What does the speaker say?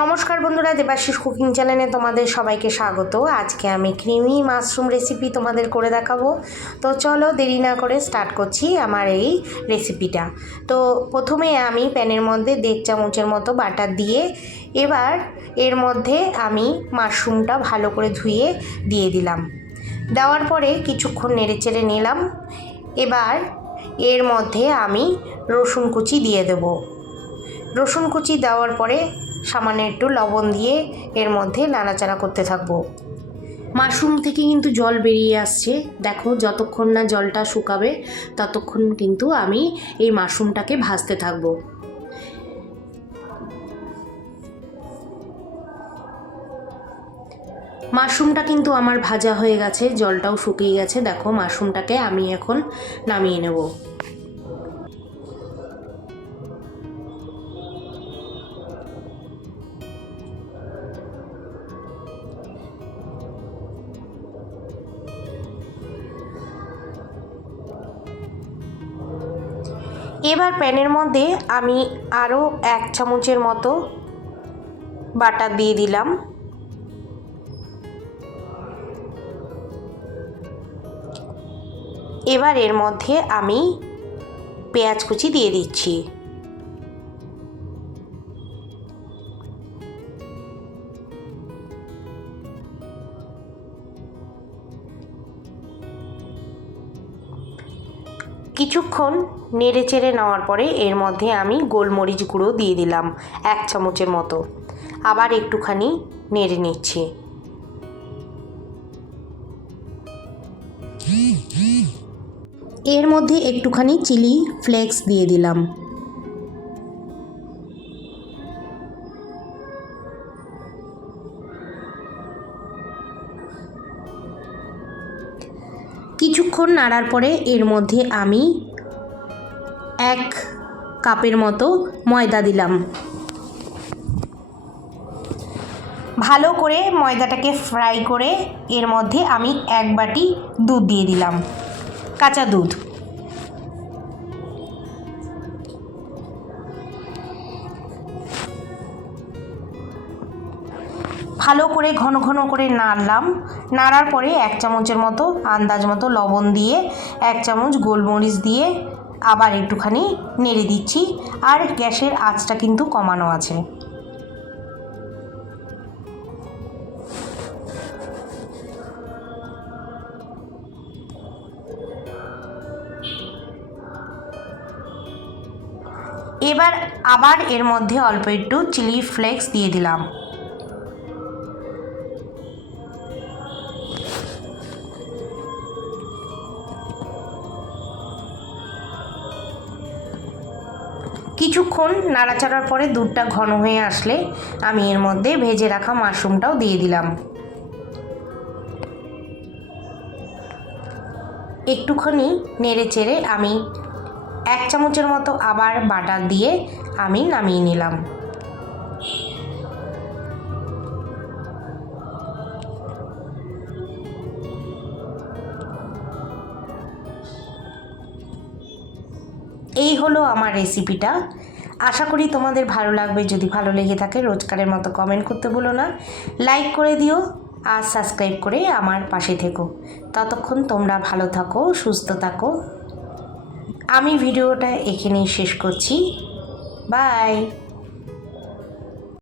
নমস্কার বন্ধুরা, দেবাশিস কুকিং চ্যানেলে তোমাদের সবাইকে স্বাগত। আজকে আমি ক্রিমি মাশরুম রেসিপি তোমাদের করে দেখাবো। তো চলো দেরি না করে স্টার্ট করছি আমার এই রেসিপিটা তো প্রথমে আমি প্যানের মধ্যে দেড় চামচের মতো বাটার দিয়ে এবার এর মধ্যে আমি মাশরুমটা ভালো করে ধুয়ে দিয়ে দিলাম। দেওয়ার পরে কিছুক্ষণ নেড়ে চেড়ে নিলাম। এবার এর মধ্যে আমি রসুন কুচি দিয়ে দেবো। রসুন কুচি দেওয়ার পরে সামান্য একটু লবণ দিয়ে এর মধ্যে নাড়াচাড়া করতে থাকব। মাশরুম থেকে কিন্তু জল বেরিয়ে আসছে। দেখো, যতক্ষণ না জলটা শুকাবে, ততক্ষণ কিন্তু আমি এই মাশরুমটাকে ভাজতে থাকব। মাশরুমটা কিন্তু আমার ভাজা হয়ে গেছে, জলটাও শুকিয়ে গেছে। দেখো, মাশরুমটাকে আমি এখন নামিয়ে নেব। এবার প্যানের মধ্যে আমি আরও এক চামচের মতো বাটার দিয়ে দিলাম। এবার এর মধ্যে আমি পেঁয়াজ কুচি দিয়ে দিচ্ছি। কিছুক্ষণ নেড়ে চেড়ে নেওয়ার পরে এর মধ্যে আমি গোলমরিচ গুঁড়ো দিয়ে দিলাম, এক চামচের মতো। আবার একটুখানি নেড়ে নিচ্ছি। এর মধ্যে একটুখানি চিলি ফ্লেক্স দিয়ে দিলাম। কিছুক্ষণ নাড়ার পরে এর মধ্যে আমি এক কাপের মতো ময়দা দিলাম। ভালো করে ময়দাটাকে ফ্রাই করে এর মধ্যে আমি এক বাটি দুধ দিয়ে দিলাম। কাঁচা দুধ। ভালো করে ঘন ঘন করে নাড়লাম। নাড়ার পরে এক চামচের মতো আন্দাজ মতো লবণ দিয়ে, এক চামচ গোলমরিচ দিয়ে আবার একটুখানি নেড়ে দিচ্ছি। আর গ্যাসের আঁচটা কিন্তু কমানো আছে। এবার, আবার এর মধ্যে অল্প একটু চিলি ফ্লেক্স দিয়ে দিলাম। কিছুক্ষণ নাড়াচাড়ার পরে দুধটা ঘন হয়ে আসলে আমি এর মধ্যে ভেজে রাখা মাশরুমটাও দিয়ে দিলাম। একটুখানি নেড়ে চেড়ে আমি এক চামচের মতো আবার বাটার দিয়ে আমি নামিয়ে নিলাম। এই হলো আমার রেসিপিটা আশা করি তোমাদের ভালো লাগবে। যদি ভালো লেগে থাকে, রোজকারের মতো কমেন্ট করতে ভুলো না। লাইক করে দিও আর সাবস্ক্রাইব করে আমার পাশে থেকো। ততক্ষণ তোমরা ভালো থাকো, সুস্থ থাকো। আমি ভিডিওটা এখানেই শেষ করছি। বাই